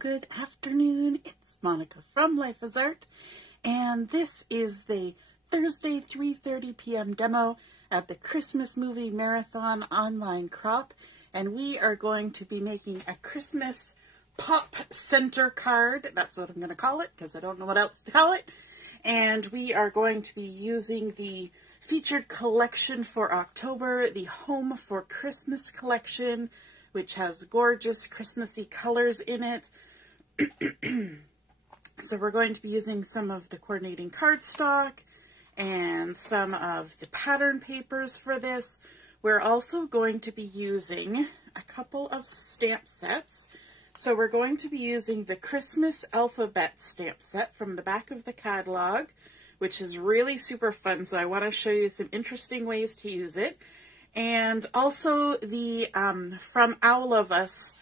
good afternoon. It's Monica from Life is Art, and this is the Thursday 3:30 p.m. demo at the Christmas Movie Marathon online crop, and we are going to be making a Christmas pop center card. That's what I'm going to call it because I don't know what else to call it. And we are going to be using the featured collection for October, the Home for Christmas collection, which has gorgeous Christmassy colors in it. So we're going to be using some of the coordinating cardstock and some of the pattern papers for this. We're also going to be using a couple of stamp sets. So we're going to be using the Christmas alphabet stamp set from the back of the catalog, which is really super fun. So I want to show you some interesting ways to use it. And also the From Owl of Us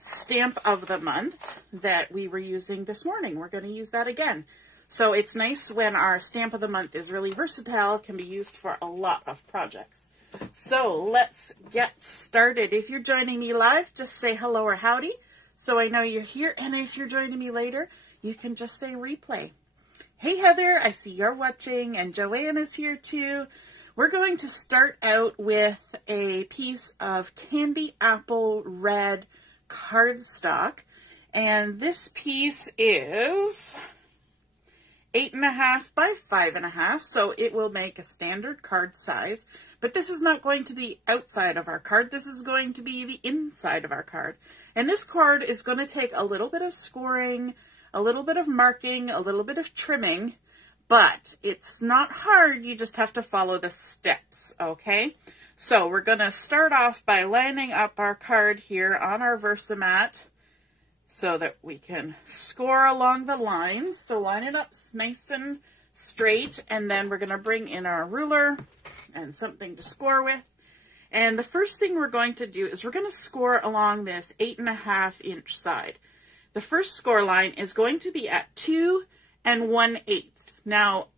stamp of the month that we were using this morning. We're going to use that again. So it's nice when our stamp of the month is really versatile, can be used for a lot of projects. So let's get started. If you're joining me live, just say hello or howdy so I know you're here. And if you're joining me later, you can just say replay. Hey Heather, I see you're watching, and Joanne is here too. We're going to start out with a piece of candy apple red cardstock, and this piece is 8.5 by 5.5, so it will make a standard card size, but this is not going to be outside of our card. This is going to be the inside of our card, and this card is going to take a little bit of scoring, a little bit of marking, a little bit of trimming, but it's not hard. You just have to follow the steps, okay? So we're going to start off by lining up our card here on our Versamat so that we can score along the lines. So line it up nice and straight, and then we're going to bring in our ruler and something to score with. And the first thing we're going to do is we're going to score along this 8.5 inch side. The first score line is going to be at 2 1/8. Now,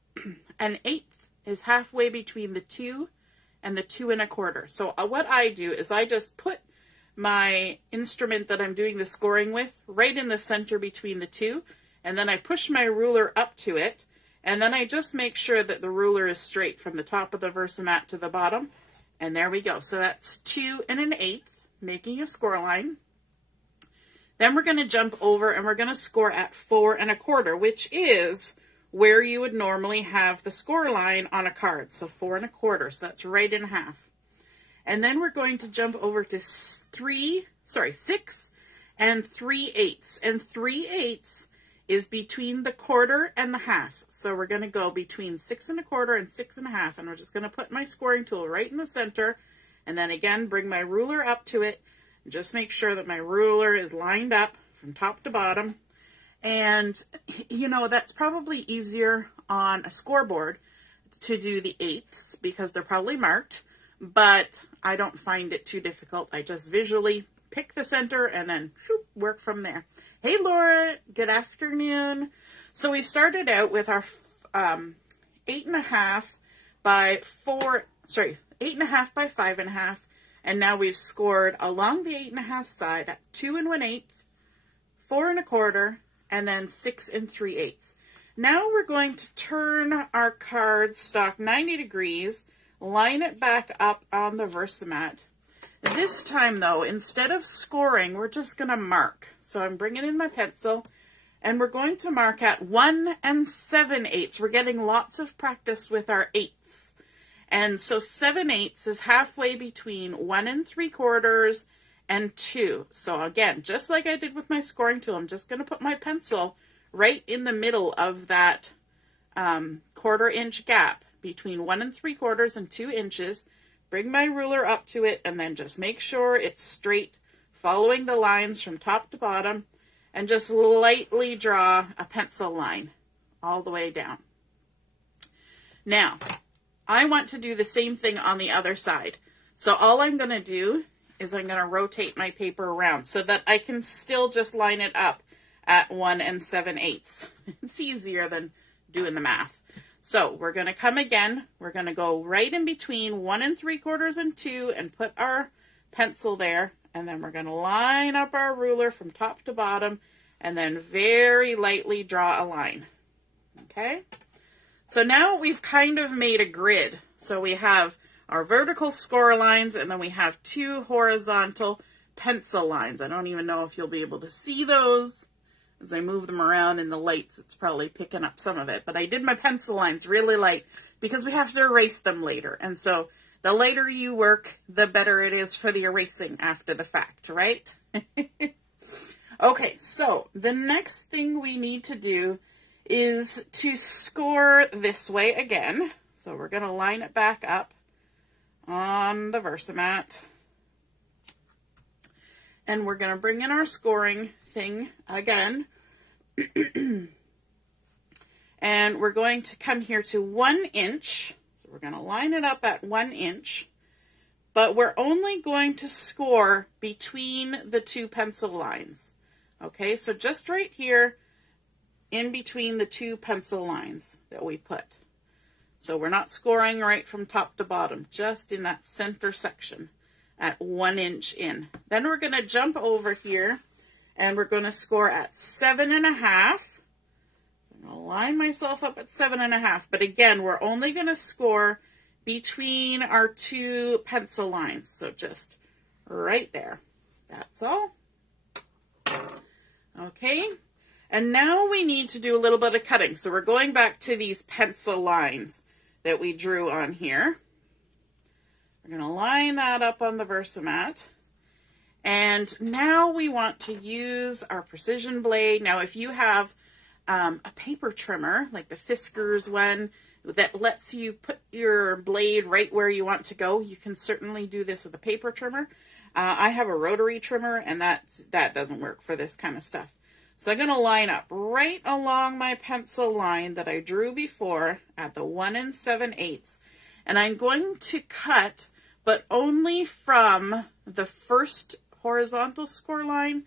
an eighth is halfway between the 2 and the 2 1/4. So what I do is I just put my instrument that I'm doing the scoring with right in the center between the 2, and then I push my ruler up to it, and then I just make sure that the ruler is straight from the top of the Versamat to the bottom, and there we go. So that's 2 1/8, making a score line. Then we're going to jump over and we're going to score at 4 1/4, which is where you would normally have the score line on a card. So 4 1/4, so that's right in half. And then we're going to jump over to 6 3/8. And 3/8 is between the quarter and the half. So we're going to go between 6 1/4 and 6 1/2. And we're just going to put my scoring tool right in the center. And then again, bring my ruler up to it. And just make sure that my ruler is lined up from top to bottom. And, you know, that's probably easier on a scoreboard to do the eighths because they're probably marked, but I don't find it too difficult. I just visually pick the center and then shoop, work from there. Hey, Laura, good afternoon. So we started out with our 8.5 by 8.5 by 5.5, and now we've scored along the 8.5 side at 2 1/8, 4 1/4, and then 6 3/8. Now we're going to turn our card stock 90 degrees, line it back up on the Versamat. This time though, instead of scoring, we're just going to mark. So I'm bringing in my pencil, and we're going to mark at 1 7/8. We're getting lots of practice with our eighths. And so 7/8 is halfway between 1 3/4 and 2. So again, just like I did with my scoring tool, I'm just going to put my pencil right in the middle of that 1/4 inch gap between 1 3/4 and 2 inches. Bring my ruler up to it, and then just make sure it's straight, following the lines from top to bottom, and just lightly draw a pencil line all the way down. Now, I want to do the same thing on the other side. So all I'm going to do is I'm going to rotate my paper around so that I can still just line it up at 1 7/8. It's easier than doing the math. So we're going to come again. We're going to go right in between 1 3/4 and 2 and put our pencil there. And then we're going to line up our ruler from top to bottom and then very lightly draw a line. Okay? So now we've kind of made a grid. So we have our vertical score lines, and then we have 2 horizontal pencil lines. I don't even know if you'll be able to see those. As I move them around in the lights, it's probably picking up some of it. But I did my pencil lines really light because we have to erase them later. And so the lighter you work, the better it is for the erasing after the fact, right? Okay, so the next thing we need to do is to score this way again. So we're going to line it back up on the Versamat. And we're going to bring in our scoring thing again. And we're going to come here to 1 inch. So we're going to line it up at 1 inch. But we're only going to score between the 2 pencil lines. Okay, so just right here in between the 2 pencil lines that we put. So we're not scoring right from top to bottom, just in that center section at 1 inch in. Then we're going to jump over here and we're going to score at 7.5. So I'm going to line myself up at 7.5. But again, we're only going to score between our 2 pencil lines. So just right there. That's all. Okay. And now we need to do a little bit of cutting. So we're going back to these pencil lines that we drew on here. We're going to line that up on the Versamat. And now we want to use our precision blade. Now, if you have a paper trimmer, like the Fiskars one, that lets you put your blade right where you want to go, you can certainly do this with a paper trimmer. I have a rotary trimmer, and that doesn't work for this kind of stuff. So I'm going to line up right along my pencil line that I drew before at the 1 7/8. And I'm going to cut, but only from the first horizontal score line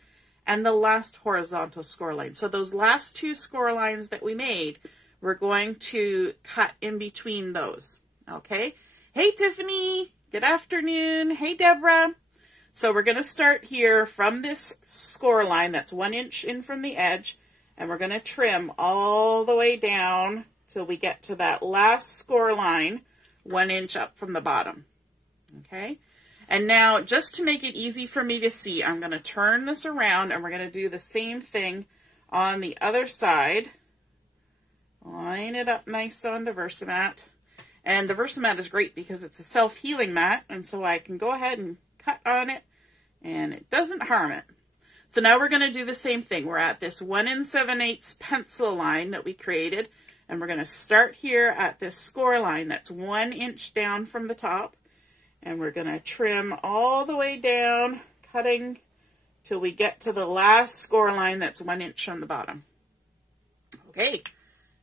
and the last horizontal score line. So those last 2 score lines that we made, we're going to cut in between those. Okay? Hey, Tiffany. Good afternoon. Hey, Deborah. So we're going to start here from this score line that's 1 inch in from the edge, and we're going to trim all the way down till we get to that last score line, 1 inch up from the bottom. Okay? And now, just to make it easy for me to see, I'm going to turn this around, and we're going to do the same thing on the other side. Line it up nice on the Versamat. And the Versamat is great because it's a self-healing mat, and so I can go ahead and cut on it, and it doesn't harm it. So now we're going to do the same thing. We're at this 1 7/8 pencil line that we created, and we're going to start here at this score line that's 1 inch down from the top, and we're going to trim all the way down, cutting till we get to the last score line that's 1 inch from the bottom. Okay,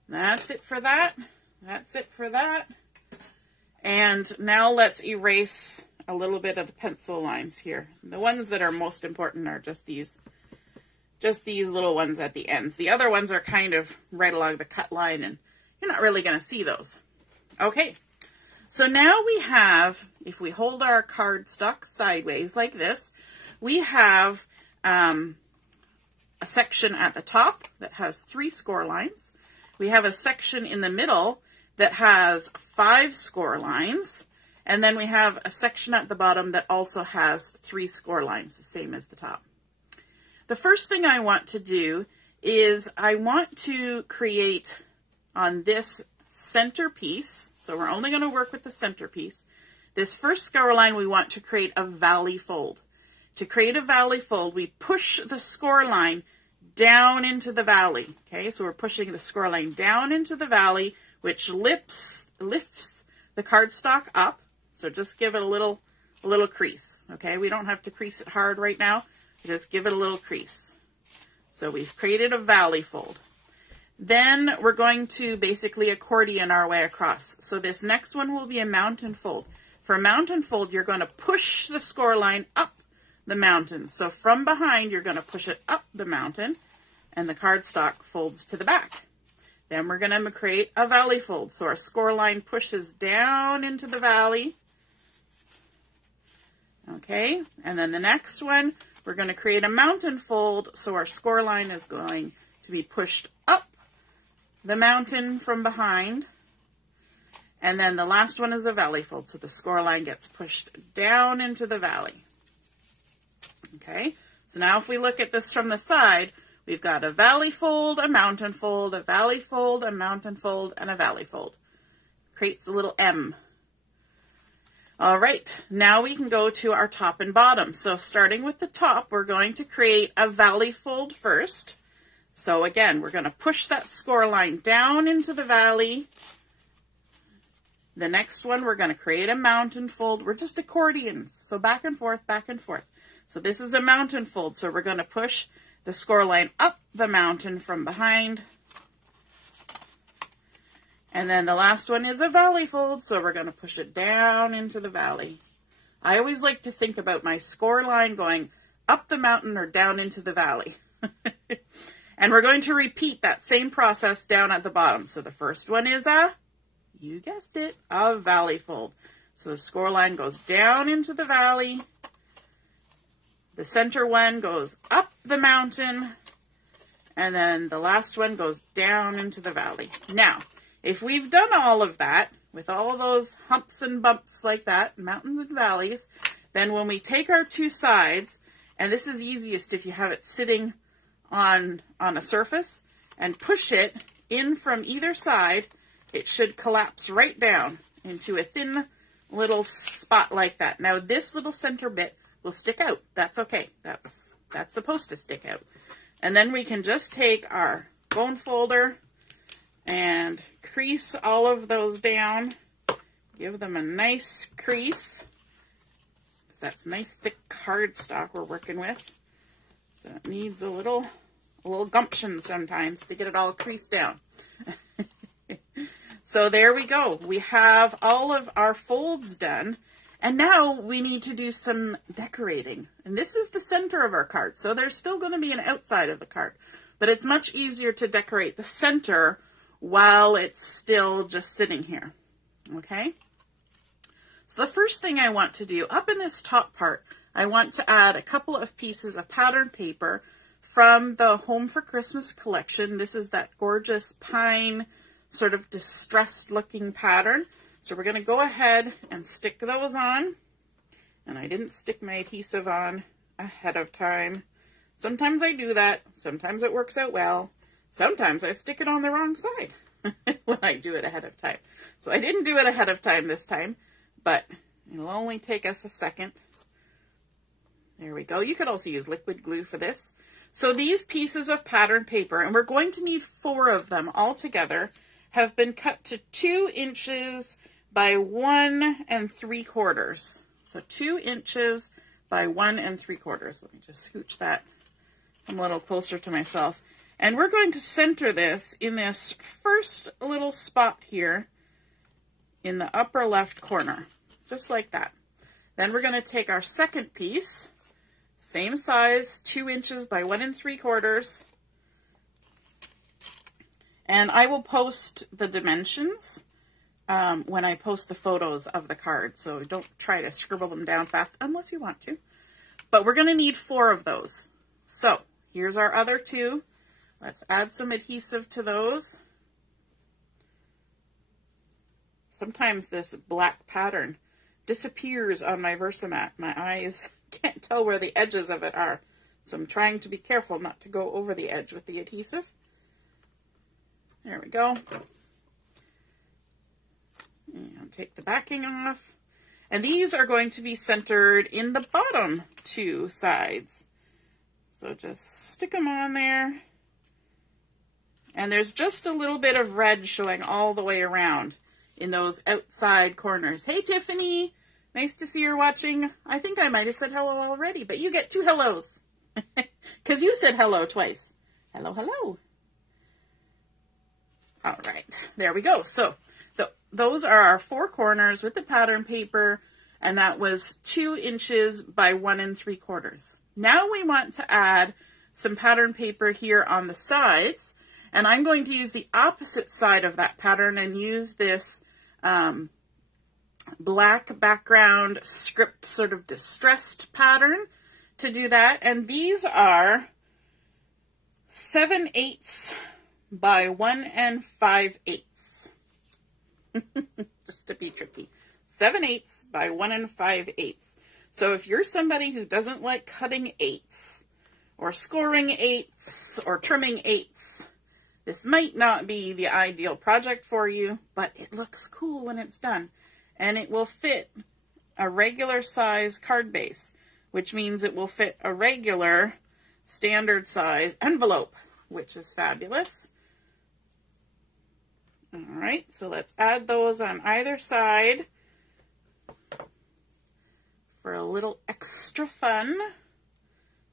that's it for that. That's it for that. And now let's erase a little bit of the pencil lines here. The ones that are most important are just these little ones at the ends. The other ones are kind of right along the cut line, and you're not really going to see those. Okay, so now we have, if we hold our cardstock sideways like this, we have a section at the top that has 3 score lines. We have a section in the middle that has 5 score lines. And then we have a section at the bottom that also has 3 score lines, the same as the top. The first thing I want to do is I want to create on this center piece, so we're only going to work with the center piece. This first score line, we want to create a valley fold. To create a valley fold, we push the score line down into the valley. Okay, so we're pushing the score line down into the valley, which lifts the cardstock up. So just give it a little crease, okay? We don't have to crease it hard right now. Just give it a little crease. So we've created a valley fold. Then we're going to basically accordion our way across. So this next one will be a mountain fold. For a mountain fold, you're going to push the score line up the mountain. So from behind, you're going to push it up the mountain, and the cardstock folds to the back. Then we're going to create a valley fold. So our score line pushes down into the valley. Okay, and then the next one, we're going to create a mountain fold, so our score line is going to be pushed up the mountain from behind. And then the last one is a valley fold, so the score line gets pushed down into the valley. Okay, so now if we look at this from the side, we've got a valley fold, a mountain fold, a valley fold, a mountain fold, and a valley fold. Creates a little M. All right, now we can go to our top and bottom. So starting with the top, we're going to create a valley fold first. So again, we're going to push that score line down into the valley. The next one, we're going to create a mountain fold. We're just accordions, so back and forth, back and forth. So this is a mountain fold, so we're going to push the score line up the mountain from behind. And then the last one is a valley fold, so we're going to push it down into the valley. I always like to think about my score line going up the mountain or down into the valley. And we're going to repeat that same process down at the bottom. So the first one is you guessed it, a valley fold. So the score line goes down into the valley. The center one goes up the mountain. And then the last one goes down into the valley. Now, if we've done all of that, with all of those humps and bumps like that, mountains and valleys, then when we take our two sides, and this is easiest if you have it sitting on a surface, and push it in from either side, it should collapse right down into a thin little spot like that. Now this little center bit will stick out. That's okay. That's supposed to stick out. And then we can just take our bone folder and crease all of those down. Give them a nice crease. That's nice thick cardstock we're working with. So it needs a little gumption sometimes to get it all creased down. So there we go. We have all of our folds done. And now we need to do some decorating. And this is the center of our card. So there's still going to be an outside of the card. But it's much easier to decorate the center while it's still just sitting here. Okay? So the first thing I want to do, up in this top part, I want to add a couple of pieces of pattern paper from the Home for Christmas collection. This is that gorgeous pine, sort of distressed looking pattern. So we're going to go ahead and stick those on. And I didn't stick my adhesive on ahead of time. Sometimes I do that. Sometimes it works out well. Sometimes I stick it on the wrong side when I do it ahead of time. So I didn't do it ahead of time this time, but it'll only take us a second. There we go. You could also use liquid glue for this. So these pieces of pattern paper, and we're going to need 4 of them all together, have been cut to 2 inches by 1 3/4. So 2 inches by 1 3/4. Let me just scooch that a little closer to myself. And we're going to center this in this first little spot here in the upper left corner, just like that. Then we're going to take our second piece, same size, 2 inches by 1 3/4. And I will post the dimensions when I post the photos of the card. So don't try to scribble them down fast unless you want to. But we're going to need 4 of those. So here's our other 2. Let's add some adhesive to those. Sometimes this black pattern disappears on my Versamat. My eyes can't tell where the edges of it are. So I'm trying to be careful not to go over the edge with the adhesive. There we go. And take the backing off. And these are going to be centered in the bottom 2 sides. So just stick them on there. And there's just a little bit of red showing all the way around in those outside corners. Hey, Tiffany. Nice to see you're watching. I think I might have said hello already, but you get 2 hellos. Because you said hello twice. Hello, hello. All right, there we go. So those are our 4 corners with the pattern paper, and that was 2 inches by 1 3/4. Now we want to add some pattern paper here on the sides, and I'm going to use the opposite side of that pattern and use this black background script sort of distressed pattern to do that, and these are 7/8 by 1 5/8. Just to be tricky. 7/8 by 1 5/8. So if you're somebody who doesn't like cutting 8s or scoring 8s or trimming 8s, this might not be the ideal project for you, but it looks cool when it's done. And it will fit a regular size card base, which means it will fit a regular standard size envelope, which is fabulous. All right, so let's add those on either side for a little extra fun.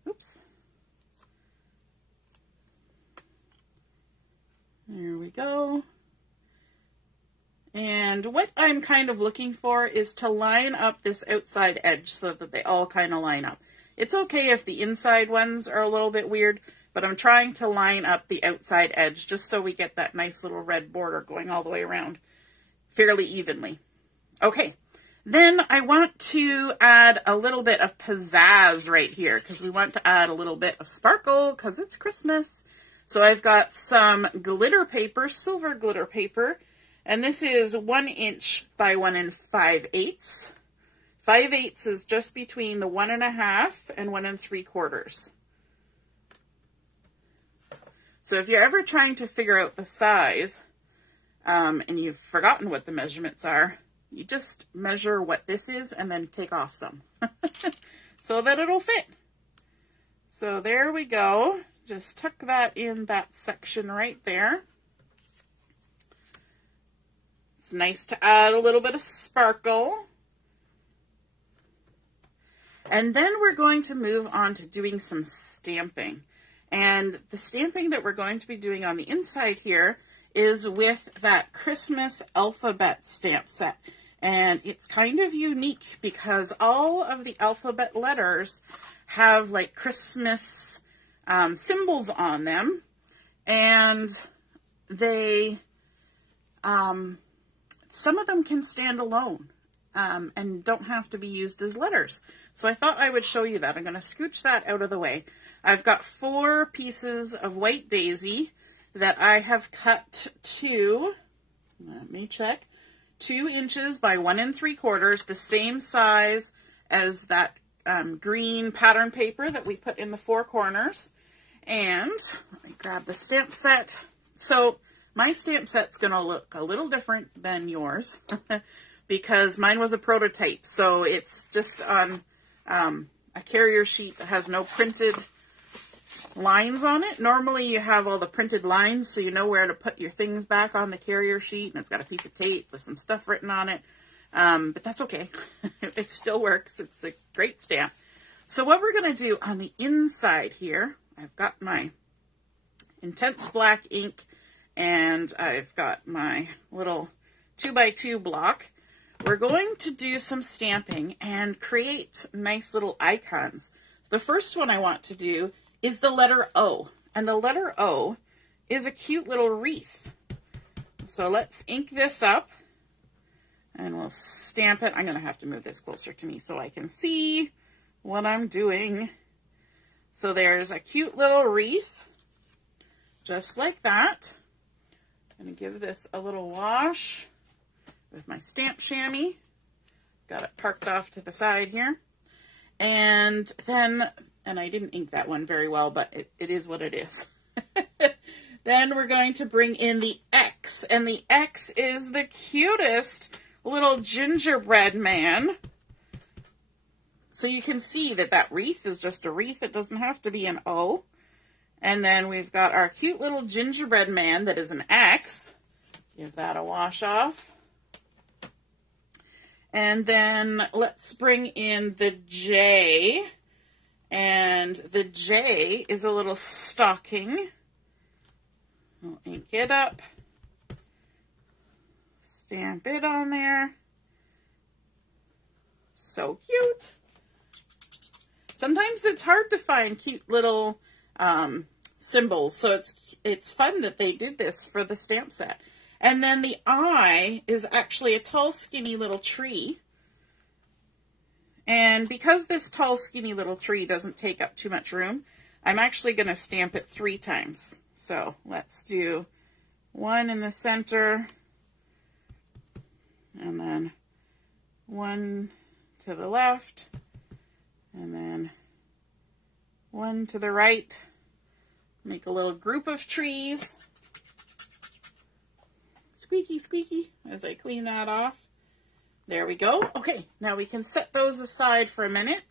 Oops. There we go. And what I'm kind of looking for is to line up this outside edge so that they all kind of line up. It's okay if the inside ones are a little bit weird, but I'm trying to line up the outside edge just so we get that nice little red border going all the way around fairly evenly. Okay, then I want to add a little bit of pizzazz right here because we want to add a little bit of sparkle because it's Christmas. So I've got some glitter paper, silver glitter paper, and this is 1 inch by 1 5/8. 5/8 is just between the 1 1/2 and 1 3/4. So if you're ever trying to figure out the size, and you've forgotten what the measurements are, you just measure what this is and then take off some so that it'll fit. So there we go. Just tuck that in that section right there. It's nice to add a little bit of sparkle. And then we're going to move on to doing some stamping. And the stamping that we're going to be doing on the inside here is with that Christmas alphabet stamp set. And it's kind of unique because all of the alphabet letters have like Christmas symbols on them. And they, some of them can stand alone and don't have to be used as letters. So I thought I would show you that. I'm going to scooch that out of the way. I've got 4 pieces of white daisy that I have cut to, let me check, 2 inches by 1 3/4, the same size as that green pattern paper that we put in the 4 corners. And let me grab the stamp set. So my stamp set's going to look a little different than yours because mine was a prototype. So it's just on a carrier sheet that has no printed lines on it. Normally you have all the printed lines so you know where to put your things back on the carrier sheet, and it's got a piece of tape with some stuff written on it. But that's okay. It still works. It's a great stamp. So what we're going to do on the inside here, I've got my intense black ink and I've got my little 2x2 block. We're going to do some stamping and create nice little icons. The first one I want to do is the letter O, and the letter O is a cute little wreath. So let's ink this up and we'll stamp it. I'm going to have to move this closer to me so I can see what I'm doing. So there's a cute little wreath, just like that. I'm going to give this a little wash with my stamp chamois. Got it parked off to the side here. And then, and I didn't ink that one very well, but it is what it is. Then we're going to bring in the X, and the X is the cutest little gingerbread man. So you can see that that wreath is just a wreath. It doesn't have to be an O. And then we've got our cute little gingerbread man that is an X. Give that a wash off. And then let's bring in the J. And the J is a little stocking. We'll ink it up. Stamp it on there. So cute. Sometimes it's hard to find cute little symbols, so it's fun that they did this for the stamp set. And then the I is actually a tall, skinny little tree. And because this tall, skinny little tree doesn't take up too much room, I'm actually going to stamp it 3 times. So let's do 1 in the center, and then 1 to the left, and then 1 to the right. Make a little group of trees. Squeaky, squeaky, as I clean that off. There we go. Okay, now we can set those aside for a minute,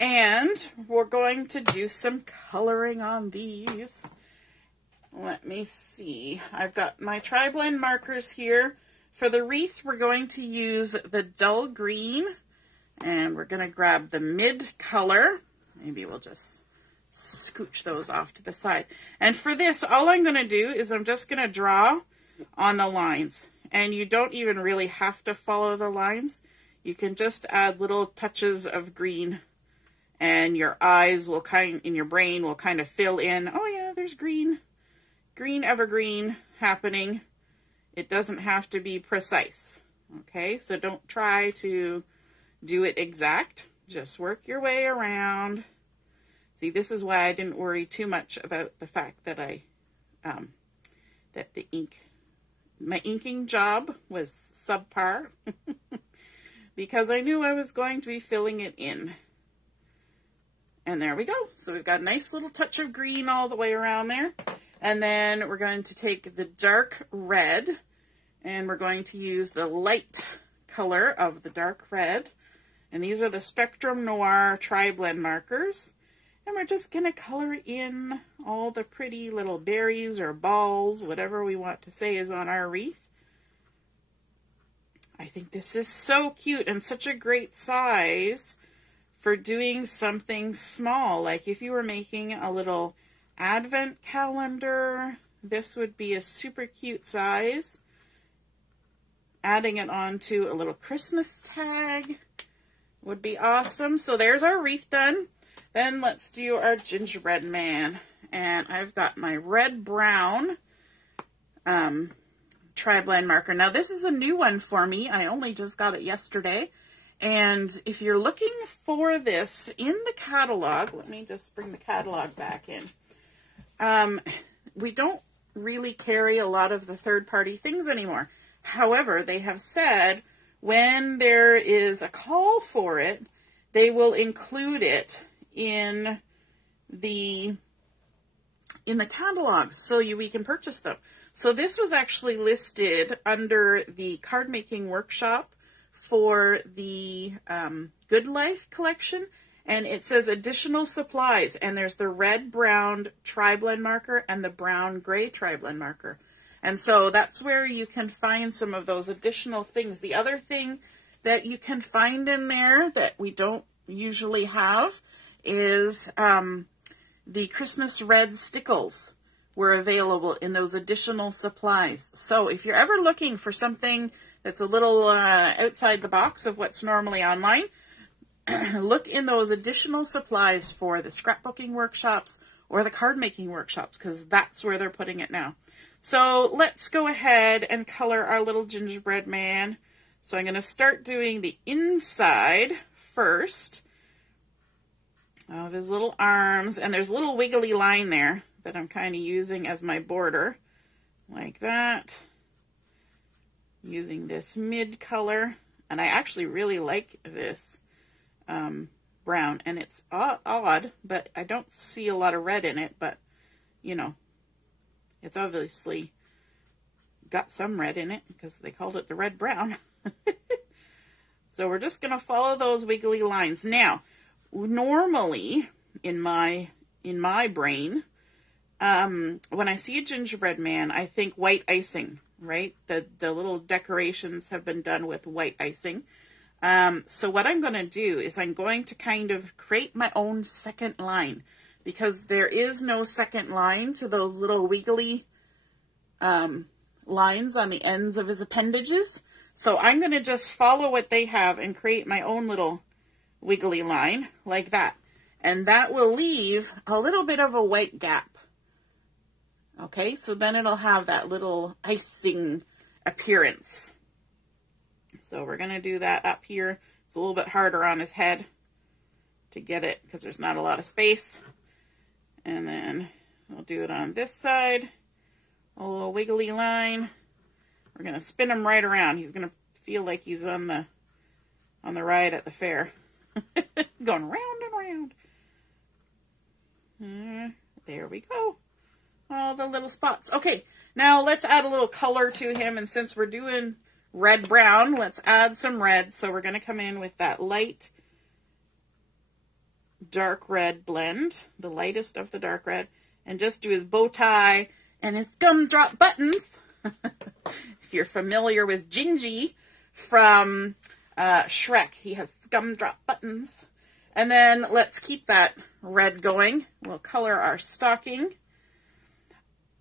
and we're going to do some coloring on these. Let me see. I've got my tri-blend markers here. For the wreath, we're going to use the dull green, and we're going to grab the mid color. Maybe we'll just scooch those off to the side. And for this, all I'm going to do is I'm just going to draw on the lines. And you don't even really have to follow the lines. You can just add little touches of green, and your eyes will in your brain will kind of fill in, oh yeah, there's green. Green evergreen happening. It doesn't have to be precise. Okay, so don't try to do it exact. Just work your way around. See, this is why I didn't worry too much about the fact that that the ink, my inking job was subpar because I knew I was going to be filling it in. And there we go. So we've got a nice little touch of green all the way around there. And then we're going to take the dark red, and we're going to use the light color of the dark red. And these are the Spectrum Noir Tri-Blend markers. And we're just going to color in all the pretty little berries or balls, whatever we want to say is on our wreath. I think this is so cute and such a great size for doing something small. Like if you were making a little advent calendar, this would be a super cute size. Adding it onto a little Christmas tag would be awesome. So there's our wreath done. Then let's do our gingerbread man. And I've got my red brown tri-blend marker. Now this is a new one for me. I only just got it yesterday. And if you're looking for this in the catalog, let me just bring the catalog back in. We don't really carry a lot of the third-party things anymore. However, they have said when there is a call for it, they will include it in the catalog so we can purchase them. So this was actually listed under the card making workshop for the Good Life collection. And it says additional supplies, and there's the red brown tri-blend marker and the brown gray tri-blend marker. And so that's where you can find some of those additional things. The other thing that you can find in there that we don't usually have is the Christmas red stickles were available in those additional supplies. So if you're ever looking for something that's a little outside the box of what's normally online, look in those additional supplies for the scrapbooking workshops or the card making workshops, because that's where they're putting it now. So let's go ahead and color our little gingerbread man. So I'm going to start doing the inside first of his little arms, and there's a little wiggly line there that I'm kind of using as my border, like that, using this mid color. And I actually really like this brown, and it's odd, but I don't see a lot of red in it, but you know, it's obviously got some red in it because they called it the red brown. So we're just going to follow those wiggly lines. Now, normally in my brain, when I see a gingerbread man, I think white icing, right? The little decorations have been done with white icing. So what I'm going to do is I'm going to kind of create my own second line, because there is no second line to those little wiggly lines on the ends of his appendages. So I'm going to just follow what they have and create my own little wiggly line like that. And that will leave a little bit of a white gap. Okay, so then it'll have that little icing appearance. So we're going to do that up here It's a little bit harder on his head to get it because there's not a lot of space. And then we'll do it on this side. A little wiggly line. We're going to spin him right around. He's going to feel like he's on the ride at the fair. Going round and round. There we go. All the little spots. Okay, now let's add a little color to him. And since we're doing red-brown, let's add some red. So we're going to come in with that light dark red blend, the lightest of the dark red, and just do his bow tie and his gumdrop buttons. If you're familiar with Gingy from Shrek, he has gumdrop buttons. And then let's keep that red going. We'll color our stocking.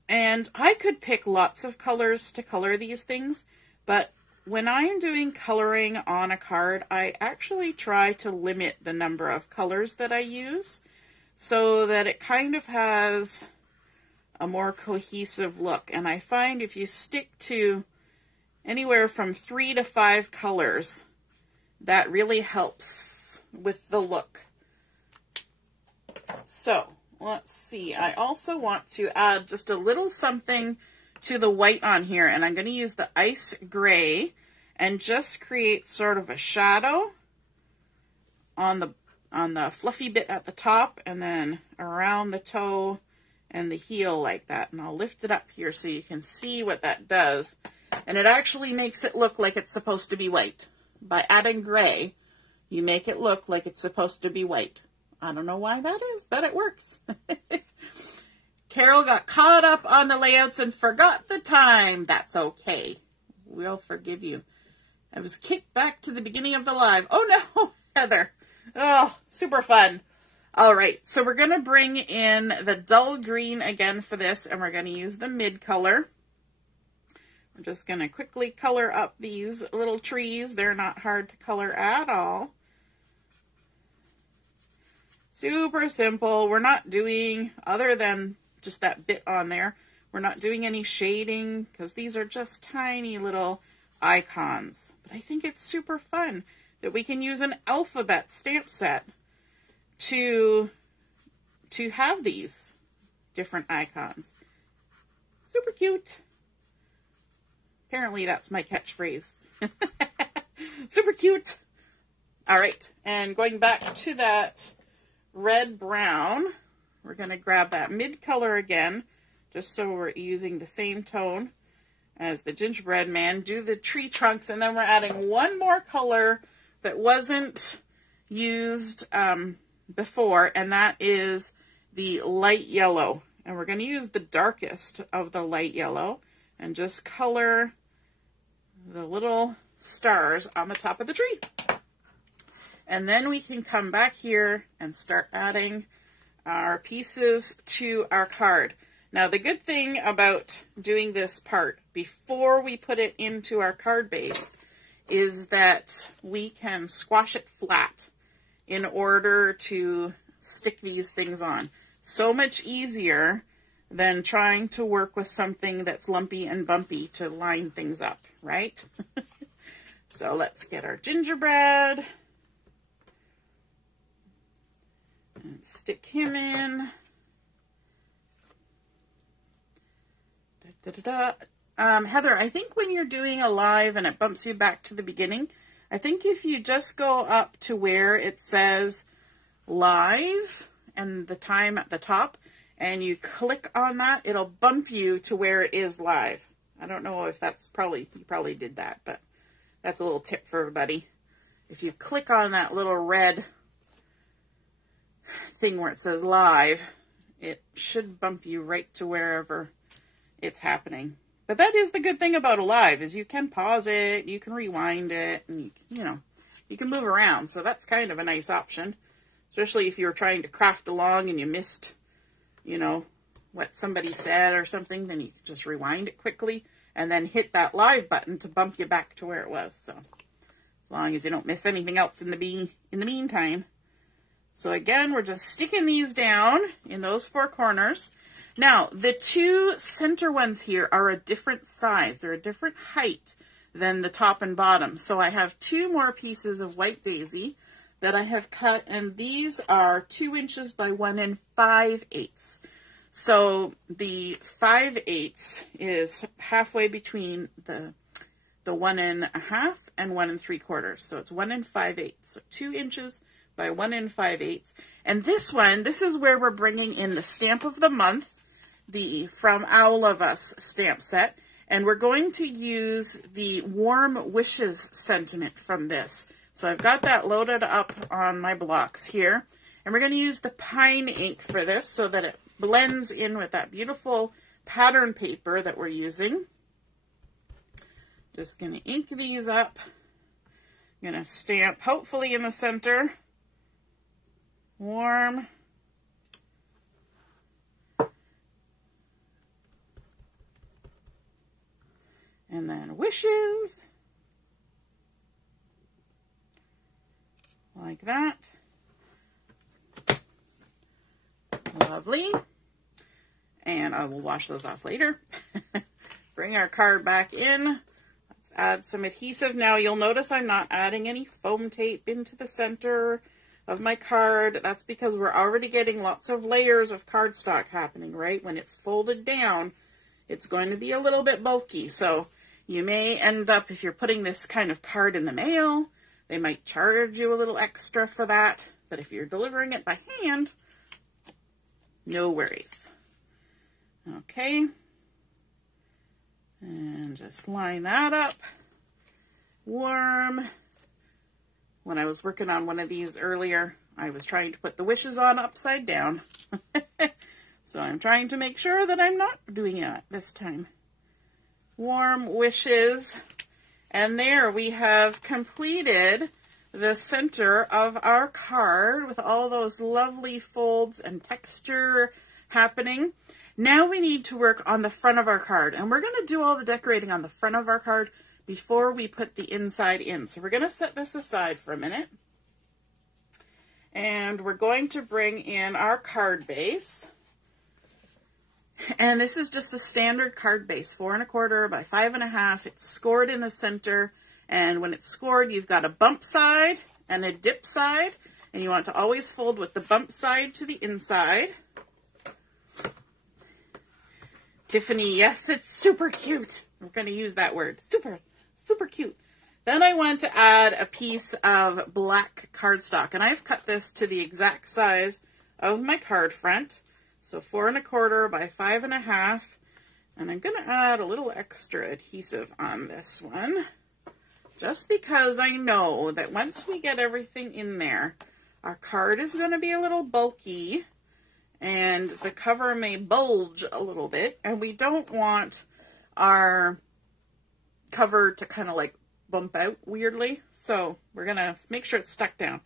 And I could pick lots of colors to color these things, but when I'm doing coloring on a card, I actually try to limit the number of colors that I use so that it kind of has a more cohesive look. And I find if you stick to anywhere from 3 to 5 colors, that really helps with the look. So let's see. I also want to add just a little something to the white on here, and I'm going to use the ice gray and just create sort of a shadow on the fluffy bit at the top and then around the toe and the heel like that. And I'll lift it up here so you can see what that does. And it actually makes it look like it's supposed to be white. By adding gray, you make it look like it's supposed to be white. I don't know why that is, but it works. Carol got caught up on the layouts and forgot the time. That's okay. We'll forgive you. I was kicked back to the beginning of the live. Oh no, Heather. Oh, super fun. All right, so we're going to bring in the dull green again for this, and we're going to use the mid color. We're just going to quickly color up these little trees. They're not hard to color at all. Super simple. We're not doing, other than just that bit on there, we're not doing any shading because these are just tiny little icons. But I think it's super fun that we can use an alphabet stamp set to have these different icons. Super cute. Apparently that's my catchphrase. Super cute. All right, and going back to that red-brown, we're going to grab that mid color again, just so we're using the same tone as the gingerbread man. Do the tree trunks, and then we're adding one more color that wasn't used before, and that is the light yellow. And we're going to use the darkest of the light yellow and just color the little stars on the top of the tree. And then we can come back here and start adding our pieces to our card. Now, the good thing about doing this part before we put it into our card base is that we can squash it flat in order to stick these things on. So much easier than trying to work with something that's lumpy and bumpy to line things up, right? So let's get our gingerbread and stick him in. Heather, I think when you're doing a live and it bumps you back to the beginning, I think if you just go up to where it says live and the time at the top, and you click on that, it'll bump you to where it is live. I don't know if that's you probably did that, but that's a little tip for everybody. If you click on that little red thing where it says live, it should bump you right to wherever it's happening. But that is the good thing about a live, is you can pause it, you can rewind it, and you can move around. So that's kind of a nice option, especially if you're trying to craft along and you missed, what somebody said or something, then you can just rewind it quickly and then hit that live button to bump you back to where it was. So as long as you don't miss anything else in the meantime. So again, we're just sticking these down in those 4 corners. Now, the 2 center ones here are a different size. They're a different height. than the top and bottom. So I have 2 more pieces of white daisy that I have cut, and these are 2 inches by 1 5/8. So the 5/8 is halfway between the 1 1/2 and 1 3/4. So it's 1 5/8. So 2 inches by 1 5/8. And this one, this is where we're bringing in the stamp of the month, the From Owl of Us stamp set. And we're going to use the Warm Wishes sentiment from this. So I've got that loaded up on my blocks here. And we're going to use the pine ink for this so that it blends in with that beautiful pattern paper that we're using. Just going to ink these up. I'm going to stamp, hopefully in the center, Warm and then Wishes, like that. Lovely. And I will wash those off later. Bring our card back in. Let's add some adhesive. Now you'll notice I'm not adding any foam tape into the center of my card. That's because we're already getting lots of layers of cardstock happening, right? When it's folded down, it's going to be a little bit bulky. So you may end up, if you're putting this kind of card in the mail, they might charge you a little extra for that. But if you're delivering it by hand, no worries. Okay. And just line that up. Warm. When I was working on one of these earlier, I was trying to put the wishes on upside down. So I'm trying to make sure that I'm not doing that this time. Warm Wishes. And there we have completed the center of our card with all those lovely folds and texture happening. Now we need to work on the front of our card, and we're going to do all the decorating on the front of our card before we put the inside in. So we're going to set this aside for a minute, and we're going to bring in our card base. And this is just a standard card base, 4 1/4 by 5 1/2. It's scored in the center, and when it's scored, you've got a bump side and a dip side, and you want to always fold with the bump side to the inside. Tiffany, yes, it's super cute. We're going to use that word. Super, super cute. Then I want to add a piece of black cardstock, and I've cut this to the exact size of my card front. So 4 1/4 by 5 1/2. And I'm going to add a little extra adhesive on this one, just because I know that once we get everything in there, our card is going to be a little bulky, and the cover may bulge a little bit, and we don't want our cover to kind of like bump out weirdly. So we're going to make sure it's stuck down.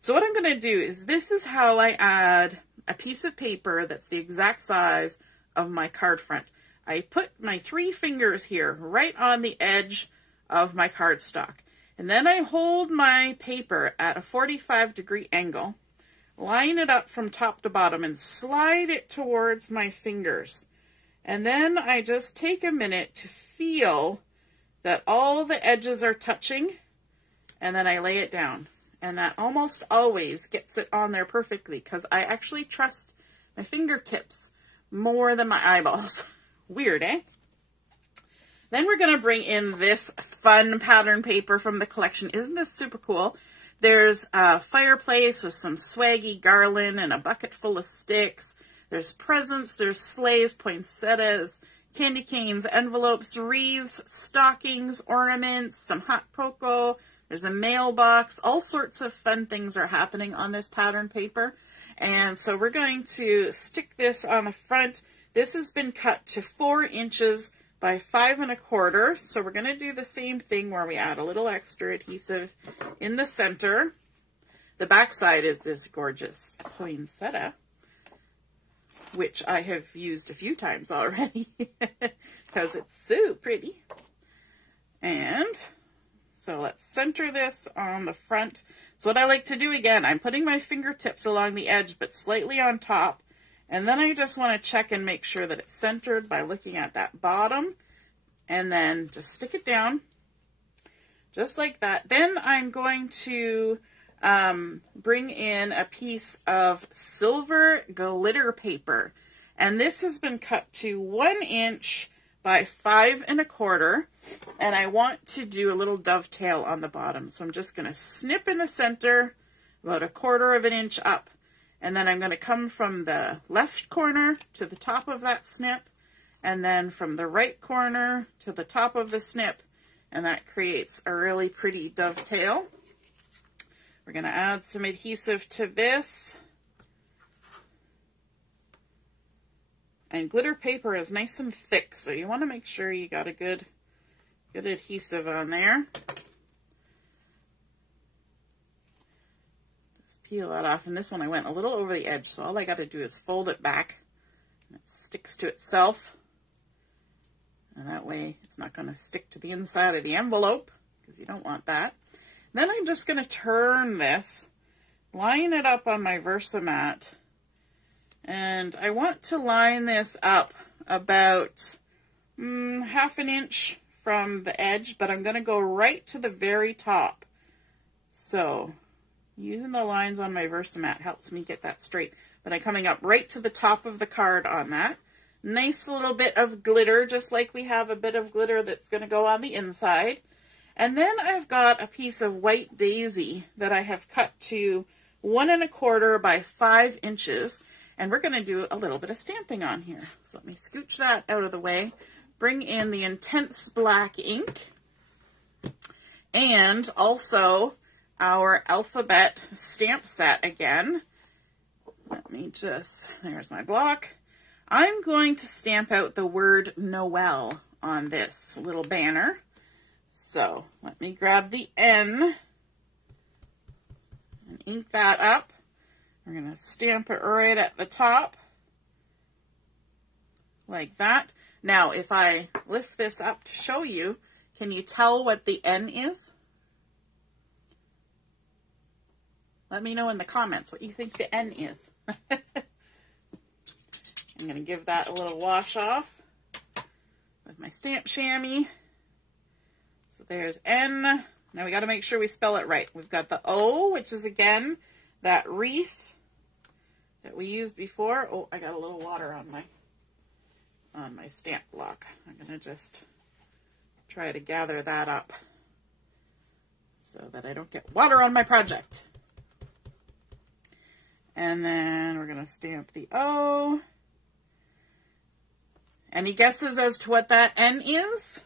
So what I'm going to do is, this is how I add a piece of paper that's the exact size of my card front. I put my 3 fingers here right on the edge of my cardstock, and then I hold my paper at a 45-degree angle, line it up from top to bottom, and slide it towards my fingers. And then I just take a minute to feel that all the edges are touching, and then I lay it down. And that almost always gets it on there perfectly, because I actually trust my fingertips more than my eyeballs. Weird, eh? Then we're going to bring in this fun pattern paper from the collection. Isn't this super cool? There's a fireplace with some swaggy garland and a bucket full of sticks. There's presents, there's sleighs, poinsettias, candy canes, envelopes, wreaths, stockings, ornaments, some hot cocoa. There's a mailbox. All sorts of fun things are happening on this pattern paper. And so we're going to stick this on the front. This has been cut to 4 inches by 5 1/4. So we're going to do the same thing where we add a little extra adhesive in the center. The back side is this gorgeous poinsettia, which I have used a few times already because it's so pretty. And so let's center this on the front. So what I like to do, again, I'm putting my fingertips along the edge, but slightly on top. And then I just want to check and make sure that it's centered by looking at that bottom. And then just stick it down. just like that. Then I'm going to bring in a piece of silver glitter paper. And this has been cut to 1 inch by 5 1/4. And I want to do a little dovetail on the bottom. So I'm just going to snip in the center about 1/4 inch up. And then I'm going to come from the left corner to the top of that snip. And then from the right corner to the top of the snip. And that creates a really pretty dovetail. We're going to add some adhesive to this. And glitter paper is nice and thick, so you want to make sure you got a good adhesive on there. Just peel that off. And this one I went a little over the edge, so all I got to do is fold it back. And it sticks to itself. And that way it's not going to stick to the inside of the envelope, because you don't want that. Then I'm just going to turn this, line it up on my Versamat, and I want to line this up about 1/2 inch from the edge, but I'm going to go right to the very top. So using the lines on my Versamat helps me get that straight, but I'm coming up right to the top of the card on that. Nice little bit of glitter, just like we have a bit of glitter that's going to go on the inside. And then I've got a piece of white daisy that I have cut to 1 1/4 by 5 inches. And we're going to do a little bit of stamping on here. So let me scooch that out of the way. Bring in the intense black ink. And also our alphabet stamp set again. Let me just, there's my block. I'm going to stamp out the word Noel on this little banner. So let me grab the N and ink that up. We're going to stamp it right at the top, like that. Now, if I lift this up to show you, can you tell what the N is? Let me know in the comments what you think the N is. I'm going to give that a little wash off with my stamp chamois. So there's N. Now we got to make sure we spell it right. We've got the O, which is again that wreath that we used before. Oh, I got a little water on my stamp block. I'm going to just try to gather that up so that I don't get water on my project. And then we're going to stamp the O. Any guesses as to what that N is?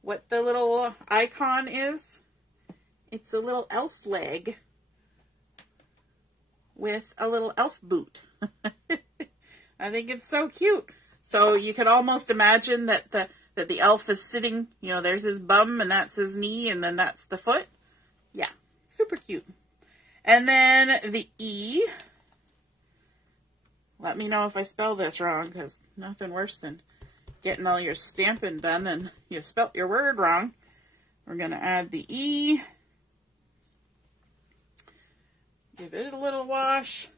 What the little icon is? It's a little elf leg with a little elf boot. I think it's so cute. So you could almost imagine that the elf is sitting, you know, there's his bum and that's his knee and then that's the foot. Yeah, super cute. And then the E. Let me know if I spell this wrong, because nothing worse than getting all your stamping done and you spelt your word wrong. We're going to add the E. Give it a little wash.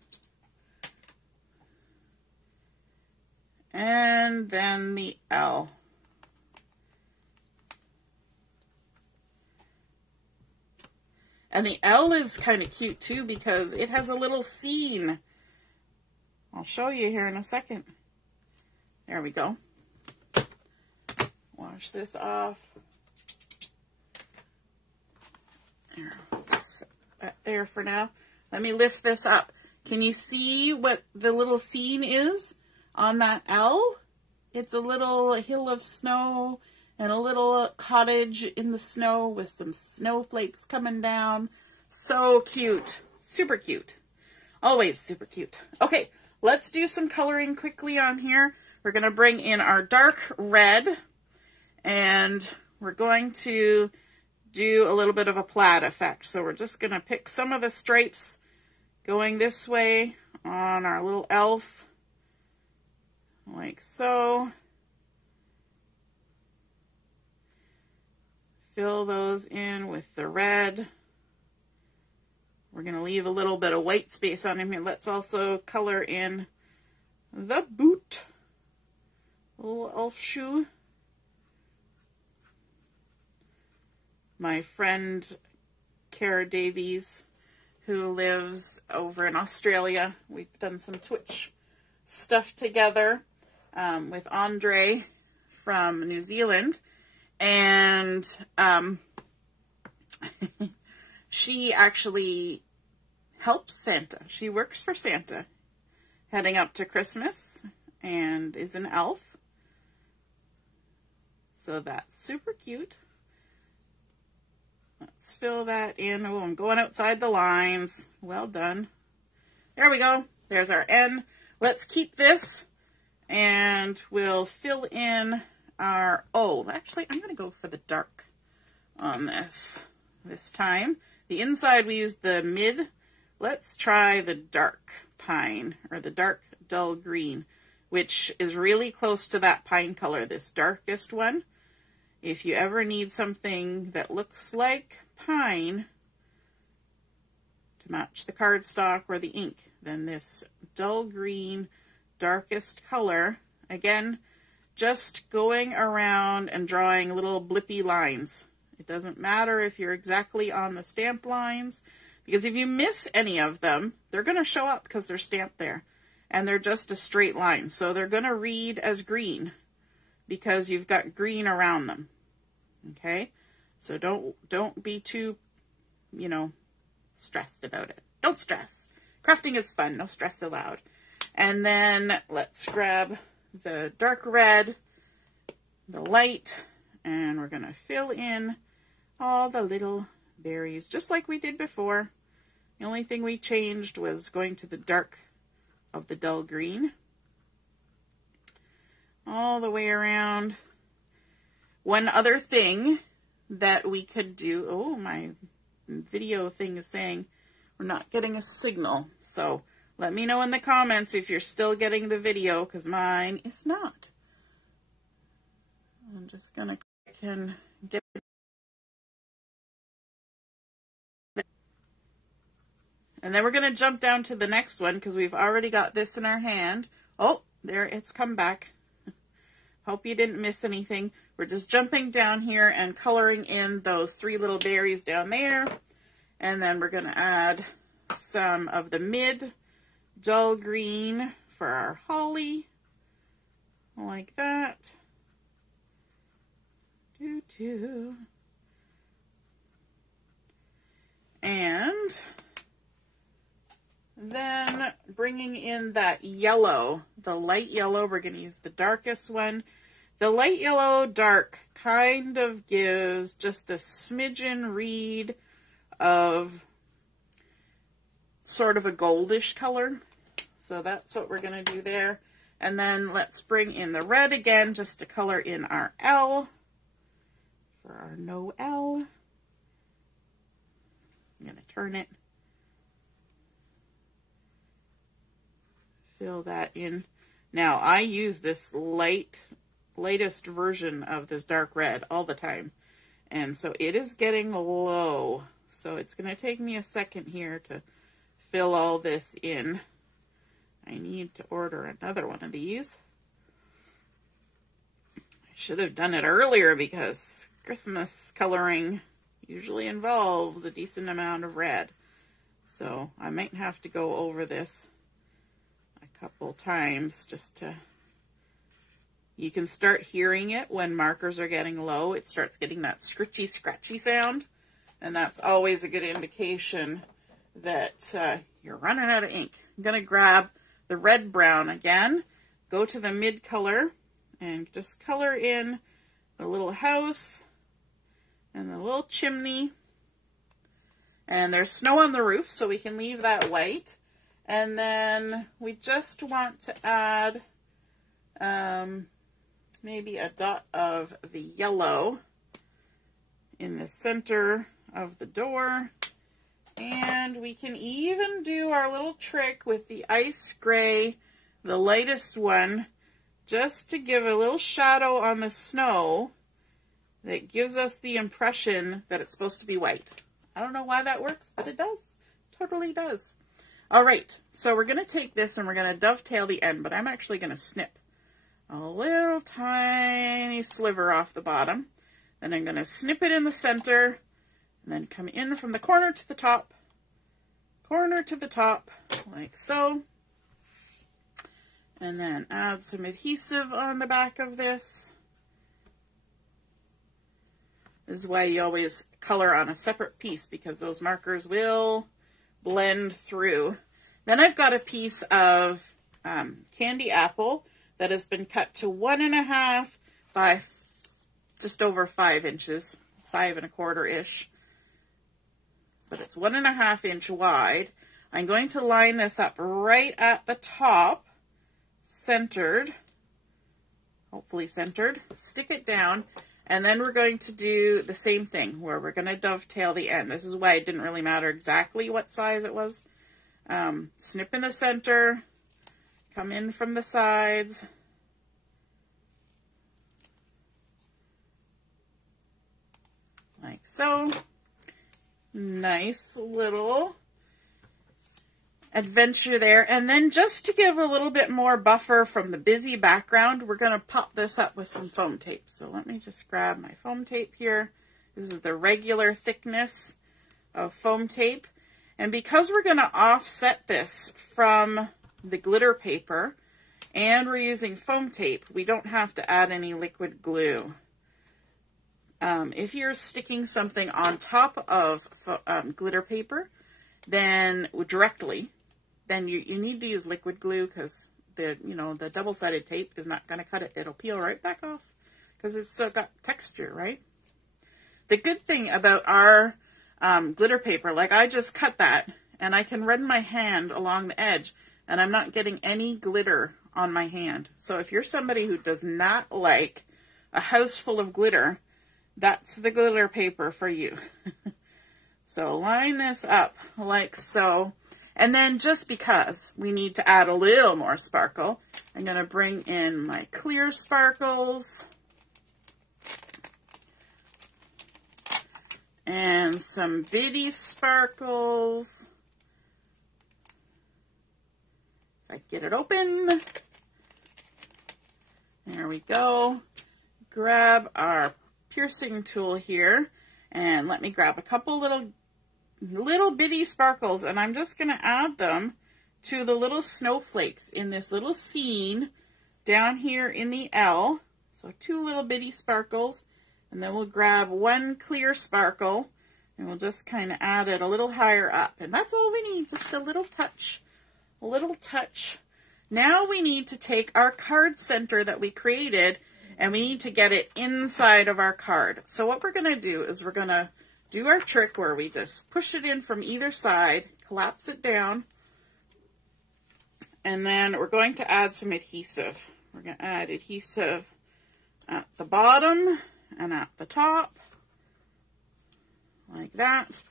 And then the L. And the L is kind of cute too because it has a little scene. I'll show you here in a second. There we go. Wash this off. There, set that there for now. Let me lift this up. Can you see what the little scene is on that L? It's a little hill of snow and a little cottage in the snow with some snowflakes coming down. So cute. Super cute. Always super cute. Okay, let's do some coloring quickly on here. We're going to bring in our dark red and we're going to do a little bit of a plaid effect. So we're just going to pick some of the stripes going this way on our little elf, like so. Fill those in with the red. We're going to leave a little bit of white space on him here. Let's also color in the boot, little elf shoe. my friend Cara Davies, who lives over in Australia. We've done some Twitch stuff together with Andre from New Zealand. And she actually helps Santa. She works for Santa heading up to Christmas and is an elf. So that's super cute. Let's fill that in. Oh, I'm going outside the lines. Well done. There we go. There's our N. Let's keep this and we'll fill in our O. Actually, I'm going to go for the dark on this time. The inside we used the mid. Let's try the dark pine or the dark dull green, which is really close to that pine color, this darkest one. If you ever need something that looks like pine to match the cardstock or the ink, then this dull green, darkest color, again, just going around and drawing little blippy lines. It doesn't matter if you're exactly on the stamp lines, because if you miss any of them, they're going to show up because they're stamped there. And they're just a straight line. So they're going to read as green because you've got green around them. Okay? So don't be too, stressed about it. Don't stress. Crafting is fun. No stress allowed. And then let's grab the dark red, the light, and we're going to fill in all the little berries, just like we did before. The only thing we changed was going to the dark of the dull green. All the way around. One other thing that we could do, oh, my video thing is saying we're not getting a signal. So let me know in the comments if you're still getting the video, because mine is not. I'm just going to click and get it. And then we're going to jump down to the next one because we've already got this in our hand. Oh, there, it's come back. Hope you didn't miss anything. We're just jumping down here and coloring in those 3 little berries down there. And then we're going to add some of the mid dull green for our holly. Like that. And then bringing in that yellow, the light yellow, we're going to use the darkest one. The light yellow dark kind of gives just a smidgen read of sort of a goldish color. So that's what we're going to do there. And then let's bring in the red again just to color in our L for our no L. I'm going to turn it. Fill that in. Now, I use this latest version of this dark red all the time. And so it is getting low. So it's going to take me a second here to fill all this in. I need to order another one of these. I should have done it earlier because Christmas coloring usually involves a decent amount of red. So I might have to go over this a couple times just to... You can start hearing it when markers are getting low. It starts getting that scritchy, scratchy sound. And that's always a good indication that you're running out of ink. I'm going to grab the red brown again, go to the mid color, and just color in the little house and the little chimney. And there's snow on the roof, so we can leave that white. And then we just want to add maybe a dot of the yellow in the center of the door. And we can even do our little trick with the ice gray, the lightest one, just to give a little shadow on the snow that gives us the impression that it's supposed to be white. I don't know why that works, but it does. Totally does. All right, so we're going to take this and we're going to dovetail the end, but I'm actually going to snip a little tiny sliver off the bottom. Then I'm going to snip it in the center, And then come in from the corner to the top, like so. And then add some adhesive on the back of this. This is why you always color on a separate piece, because those markers will blend through. Then I've got a piece of candy apple that has been cut to 1.5 by just over 5 inches, 5 1/4-ish. But it's 1.5 inch wide. I'm going to line this up right at the top, centered, hopefully centered, stick it down, and then we're going to do the same thing where we're going to dovetail the end. This is why it didn't really matter exactly what size it was. Snip in the center, come in from the sides, like so. Nice little adventure there. And then just to give a little bit more buffer from the busy background, we're going to pop this up with some foam tape. So let me just grab my foam tape here. This is the regular thickness of foam tape. And because we're going to offset this from the glitter paper and we're using foam tape, we don't have to add any liquid glue. If you're sticking something on top of glitter paper, then directly, then you need to use liquid glue, because the double-sided tape is not going to cut it. It'll peel right back off because it's still got texture, right? The good thing about our glitter paper, like I just cut that and I can run my hand along the edge and I'm not getting any glitter on my hand. So if you're somebody who does not like a house full of glitter, that's the glitter paper for you. So line this up like so. And then just because we need to add a little more sparkle, I'm going to bring in my clear sparkles and some bitty sparkles. If I get it open, there we go. Grab our piercing tool here and let me grab a couple little bitty sparkles, and I'm just going to add them to the little snowflakes in this little scene down here in the L. So 2 little bitty sparkles, and then we'll grab 1 clear sparkle and we'll just kind of add it a little higher up, and that's all we need, just a little touch, a little touch. Now we need to take our card center that we created and we need to get it inside of our card. So what we're going to do is we're going to do our trick where we just push it in from either side, collapse it down, and then we're going to add some adhesive. We're going to add adhesive at the bottom and at the top, like that.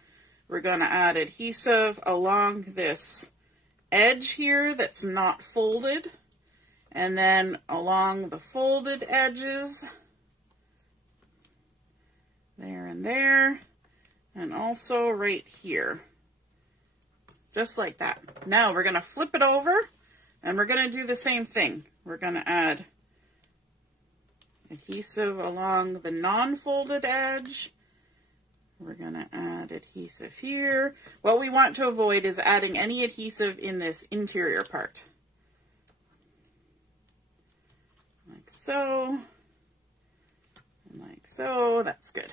We're going to add adhesive along this edge here that's not folded, and then along the folded edges, there and there, and also right here, just like that. Now we're going to flip it over and we're going to do the same thing. We're going to add adhesive along the non-folded edge. We're going to add adhesive here. What we want to avoid is adding any adhesive in this interior part. Like so. And like so. That's good.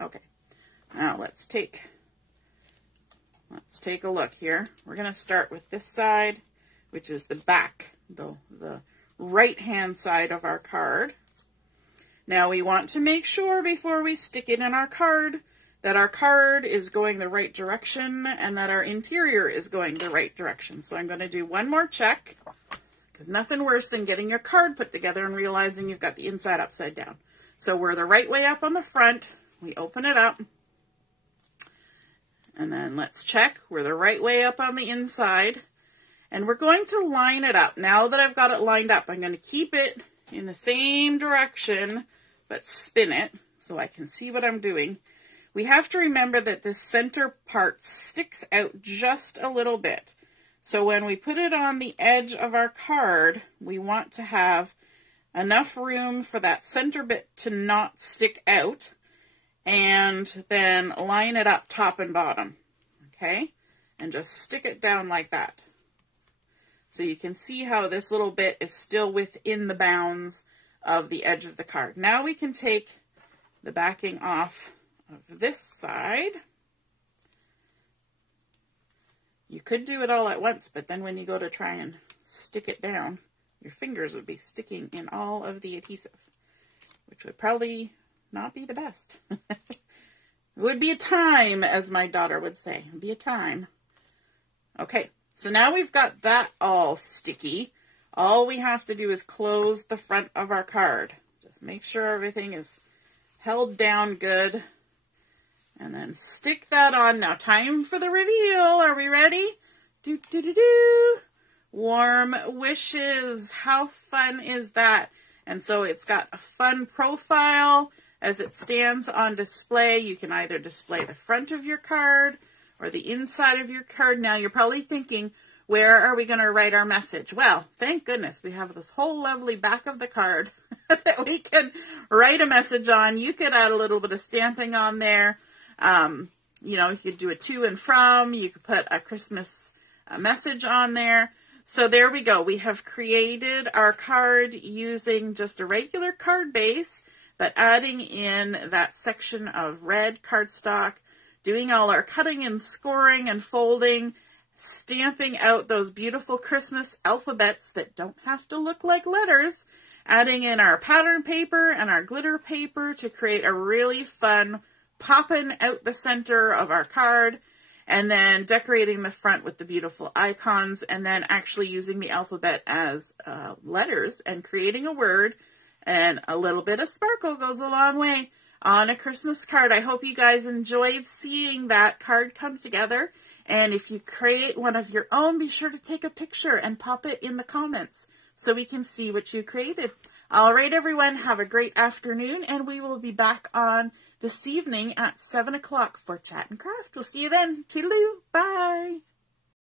Okay. Now let's take a look here. We're going to start with this side, which is the back, the right-hand side of our card. Now we want to make sure before we stick it in our card that our card is going the right direction and that our interior is going the right direction. So I'm going to do one more check, because nothing worse than getting your card put together and realizing you've got the inside upside down. So we're the right way up on the front. We open it up. And then let's check. We're the right way up on the inside. And we're going to line it up. Now that I've got it lined up, I'm going to keep it in the same direction, but spin it so I can see what I'm doing. We have to remember that this center part sticks out just a little bit. So when we put it on the edge of our card, we want to have enough room for that center bit to not stick out. and then line it up top and bottom, okay? And just stick it down like that. So you can see how this little bit is still within the bounds of the edge of the card. Now we can take the backing off of this side. You could do it all at once, but then when you go to try and stick it down, your fingers would be sticking in all of the adhesive, which would probably not be the best. It would be a time, as my daughter would say. It would be a time. Okay, so now we've got that all sticky. All we have to do is close the front of our card. Just make sure everything is held down good. And then stick that on. Now, time for the reveal. Are we ready? Do, do, do, do. Warm wishes. How fun is that? And so it's got a fun profile as it stands on display. You can either display the front of your card or the inside of your card. Now, you're probably thinking, where are we going to write our message? Well, thank goodness we have this whole lovely back of the card that we can write a message on. You could add a little bit of stamping on there. You know, you could do a to and from. You could put a Christmas message on there. So there we go. We have created our card using just a regular card base, but adding in that section of red cardstock, doing all our cutting and scoring and folding, stamping out those beautiful Christmas alphabets that don't have to look like letters, adding in our pattern paper and our glitter paper to create a really fun popping out the center of our card, and then decorating the front with the beautiful icons, and then actually using the alphabet as letters and creating a word. And a little bit of sparkle goes a long way on a Christmas card. I hope you guys enjoyed seeing that card come together. And if you create one of your own, be sure to take a picture and pop it in the comments so we can see what you created. All right, everyone, have a great afternoon, and we will be back on this evening at 7 o'clock for Chat and Craft. We'll see you then. Toodaloo. Bye.